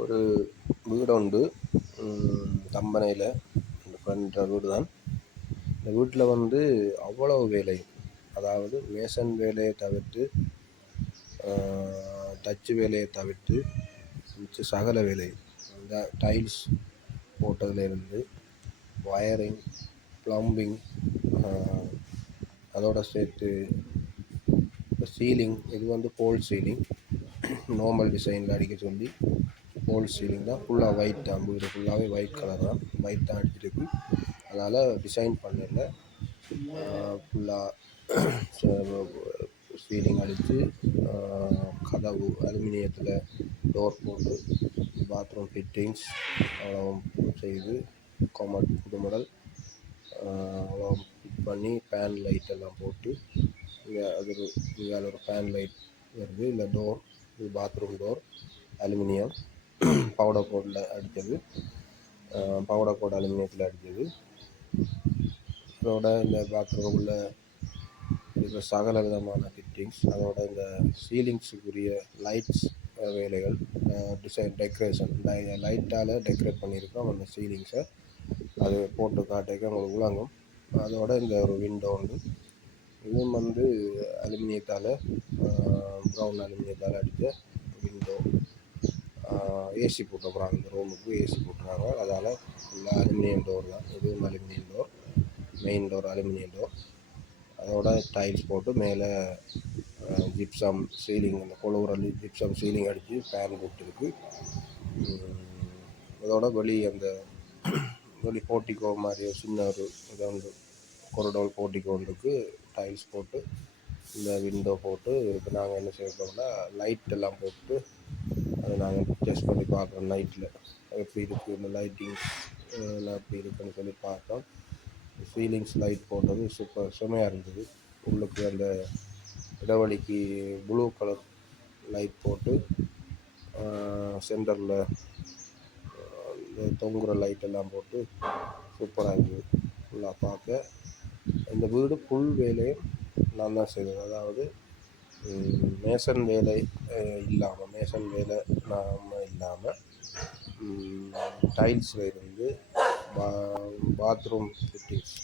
ஒரு வீடு உண்டு தம்பனையில் பண்ணுற வீடு தான். இந்த வீட்டில் வந்து அவ்வளவு வேலை, அதாவது மேசன் வேலையை தவிர்த்து தச்சு வேலையை தவிர்த்து மிச்ச சகல வேலை, இந்த டைல்ஸ் போட்டதுலேருந்து வயரிங், ப்ளம்பிங், அதோடு சேர்த்து சீலிங். இது வந்து போல் சீலிங், நார்மல் டிசைனில் அடிக்க சொல்லி போல் சீலிங் தான். ஃபுல்லாக ஒயிட் தான், வீடு ஃபுல்லாகவே ஒயிட் கலர் தான், ஒயிட் தான் அடிச்சிருக்கு. அதனால் டிசைன் பண்ணல, ஃபுல்லாக சீலிங் அடித்து கதவு அலுமினியத்தில் டோர் போட்டு பாத்ரூம் ஃபிட்டிங்ஸ் அவ்வளோ செய்து கொமட் புது மாடல் அவ்வளோ ஃபிட் பண்ணி ஃபேன் லைட் எல்லாம் போட்டு இங்கே ஒரு ஃபேன் லைட் வருது. இல்லை டோர், இது பாத்ரூம் டோர் அலுமினியம் பவுடர் கோட்டில் அடித்தது, பவுடர் கோட் அலுமினியத்தில் அடித்தது. அதோட இந்த பாத்ரூமுக்குள்ளே இருக்கிற சகல விதமான ஃபிட்டிங்ஸ், அதோட இந்த சீலிங்ஸுக்குரிய லைட்ஸ் வேலைகள், டிசைன் டெக்கரேஷன் லைட்டால் டெக்கரேட் பண்ணியிருக்கோம் அந்த சீலிங்ஸை. அது போட்டு காட்டிக்க உங்களுக்கு விளங்கும். அதோட இந்த ஒரு விண்டோ உண்டு. இதுவும் வந்து அலுமினியத்தால், ப்ரௌன் அலுமினியத்தால் அடித்த விண்டோ. ஏசி போட்டு போகிறாங்க, இந்த ரூமுக்கு ஏசி போட்டுறாங்க. அதால் ஃபுல்லாக அலுமினியம் டோர் தான். இதுவும் aluminium door, main door aluminium door. அதோட டைல்ஸ் போட்டு மேலே ஜிப்சம் சீலிங், அந்த கொழுவுரல் ஜிப்சம் சீலிங் அடித்து ஃபேன் போட்டுருக்கு. அதோட அந்த வெளி போர்ட்டிகோ மாதிரி சின்ன ஒரு இதை வந்து கொரிடோர் போர்ட்டிகோ ஒன்றுக்கு டைல்ஸ் போட்டு இந்த விண்டோ போட்டு இப்போ நாங்கள் என்ன செய்யறோம்னா லைட் எல்லாம் போட்டு அதை நாங்கள் டெஸ்ட் பண்ணி பார்க்குறோம். நைட்டில் எப்படி இருக்குது, இந்த லைட்டிங்ஸ் எல்லாம் எப்படி இருக்குன்னு சொல்லி பார்த்தோம். சீலிங்ஸ் லைட் போட்டது சூப்பர் செமையாக இருந்தது. உள்ளுக்கு அந்த இடைவெளிக்கு ப்ளூ கலர் லைட் போட்டு சென்டரில் இந்த தொங்குற லைட்டெல்லாம் போட்டு சூப்பராக இருந்தது ஃபுல்லாக பார்க்க. இந்த வீடு ஃபுல் வேலையும் நான் தான் செய்தது. அதாவது மேசன் வேலை இல்லாமல் டைல்ஸில் இருந்து பாத்ரூம் ஃபிட்டிங்ஸ்